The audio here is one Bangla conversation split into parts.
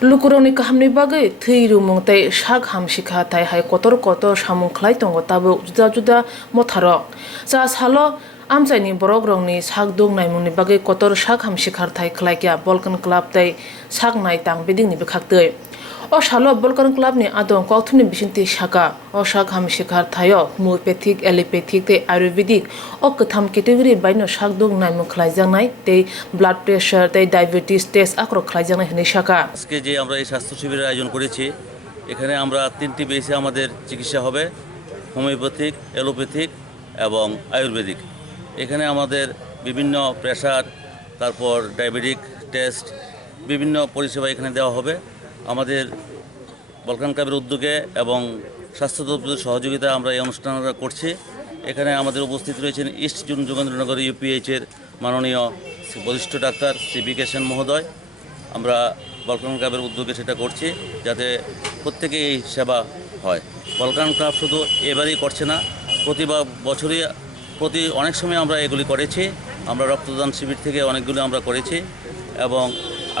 Lukuroni kahamni bagai thiru mungtai shak ham shikha tai hai kotor samung khlai tongo tabo juda motharok sa salo amchaini borokrongni sak dong naimungni bagai kotor shak ham shikhar thai khlaikya Balkan Club tai sak nai tang beding ni bekhaktei o salo Balkan Club ni adon kokthuni bisinti shaka o sak ham shikhar thayo homeopathic allopathic te ayurvedic o katham category baino sak dong naimung khlaijangnai te blood pressure te diabetes test akro khlaijangnai hini shaka আজকে যে আমরা এই স্বাস্থ্য শিবিরের আয়োজন করেছি এখানে আমরা তিনটি বেসে আমাদের চিকিৎসা হবে হোমিওপ্যাথিক অ্যালোপ্যাথিক এবং আয়ুর্বেদিক এখানে আমাদের বিভিন্ন প্রেসার তারপর ডায়াবেটিক টেস্ট বিভিন্ন পরিষেবা এখানে দেওয়া হবে আমাদের বলকান ক্লাবের উদ্যোগে এবং স্বাস্থ্য দপ্তরের সহযোগিতা আমরা এই অনুষ্ঠানটা করছি এখানে আমাদের উপস্থিত রয়েছেন ইস্ট জোন যোগেন্দ্রনগর ইউপিএইচের মাননীয় বরিষ্ঠ ডাক্তার সিবি কেশন মহোদয় আমরা বলকান ক্লাবের উদ্যোগে সেটা করছি যাতে প্রত্যেকেই এই সেবা হয় বলকান ক্লাব শুধু এবারেই করছে না প্রতি অনেক সময় আমরা এগুলি করেছি আমরা রক্তদান শিবির থেকে অনেকগুলো আমরা করেছি এবং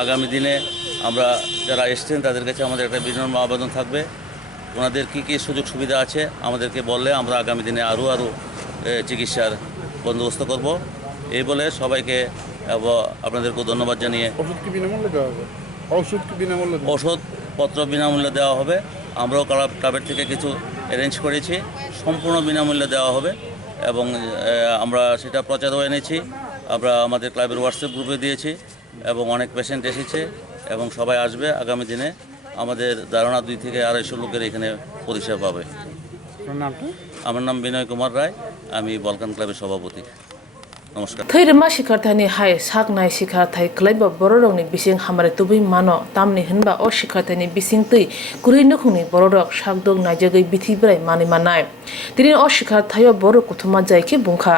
আগামী দিনে আমরা যারা এসছেন তাদের কাছে আমাদের একটা বিনম্র আবেদন থাকবে ওনাদের কী কী সুযোগ সুবিধা আছে আমাদেরকে বললে আমরা আগামী দিনে আরও চিকিৎসার বন্দোবস্ত করব এই বলে সবাইকে আপনাদেরকে ধন্যবাদ জানিয়ে ওষুধ কি বিনামূল্যে দেওয়া হবে ওষুধপত্র বিনামূল্যে দেওয়া হবে আমরাও ক্লাবের থেকে কিছু অ্যারেঞ্জ করেছি সম্পূর্ণ বিনামূল্যে দেওয়া হবে এবং আমরা সেটা প্রচারও এনেছি আমরা আমাদের ক্লাবের হোয়াটসঅ্যাপ গ্রুপে দিয়েছি এবং অনেক পেশেন্ট এসেছে এবং সবাই আসবে আগামী দিনে আমাদের ধারণা 2 থেকে 250 লোকের এখানে পরিষেবা পাবে আমার নাম বিনয় কুমার রায় আমি বলকান ক্লাবের সভাপতি নমস্কার থৈরমা শিখারথানি হাই সাকনাই শিখারথাই ক্লাইবা বড়রংনি বিসিং হামারে তুবই মানো তামনি হিনবা ও শিখারথানি বিসিং তৈ কুরি নখুনি বড়রক সাকদং নাইজাগৈ বিথিব্রাই মানি মানাय তিনি ও শিখারথায় বড় কুথুমা যাইকে বুংখা